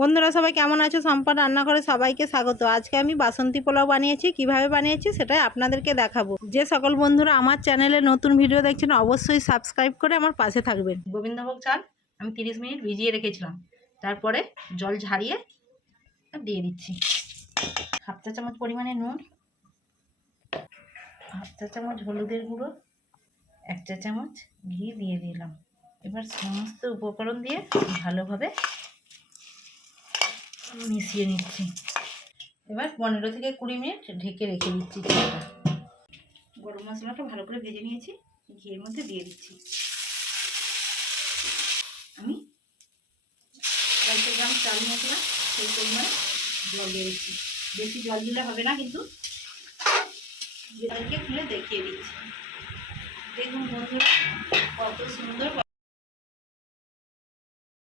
বন্ধুরা সবাই কেমন আছো? সম্পদ রান্নাঘরে সবাইকে স্বাগত। আজকে আমি বাসন্তী পোলাও বানিয়েছি। কিভাবে বানিয়েছি সেটাই আপনাদেরকে দেখাবো। যে সকল বন্ধুরা আমার চ্যানেলে নতুন ভিডিও দেখছেন অবশ্যই সাবস্ক্রাইব করে আমার পাশে থাকবেন। গোবিন্দভোগ চাল আমি 30 মিনিট ভিজিয়ে রেখেছিলাম, তারপরে জল ঝারিয়ে দিয়ে দিচ্ছি। হাফ চা চামচ পরিমাণে নুন, হাফ চা চামচ হলুদের গুঁড়ো, 1 চা চামচ ঘি দিয়ে দিলাম। এবার সমস্ত উপকরণ দিয়ে ভালোভাবে মিশিয়ে নিচ্ছি। এবার 15 থেকে 20 মিনিট ঢেকে রেখে দিচ্ছি চালটা। গরম মশলাটা ভালো করে ভেজে নিয়েছি, ঘিয়ের মধ্যে দিয়ে দিচ্ছি। আমি 250 গ্রাম চাল নিয়েছিলাম, সেই পরিমাণে জল দিয়ে দিচ্ছি। বেশি জল দিলে হবে না, কিন্তু জলকে খুলে দেখিয়ে দিচ্ছি। দেখুন বন্ধুরা কত সুন্দর